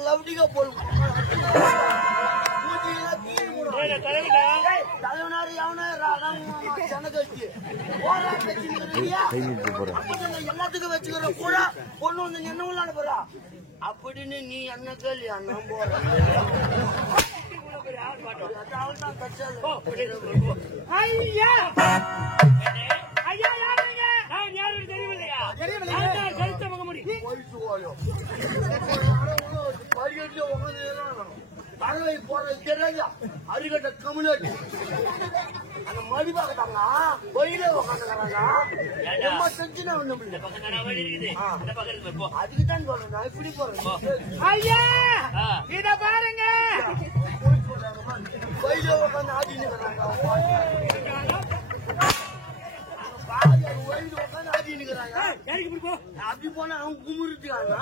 லவ்டிகா போல் தலைவனாரு எல்லாத்துக்கும் வச்சுக்கிற கூட பொண்ணு வந்து என்ன உள்ளான போறா அப்படின்னு நீ என்ன கேள்வி அண்ணன் போற அறுவை போறது தெரியாங்க அருகட்ட கம்யூனிட்டி அந்த மடி பார்க்கட்டாங்க வழியில உட்காந்துக்கிறாங்க ரொம்ப செஞ்சுனா அதுக்குதான் சொல்றேன் இப்படி போறேன் ஐயா இத பாருங்க வழியில உட்காந்து ஆடினுக்கிறாங்க வழியில உட்காந்து ஆடினுக்கிறாங்க அப்படி போனா அவங்க குமுறுத்துக்காங்க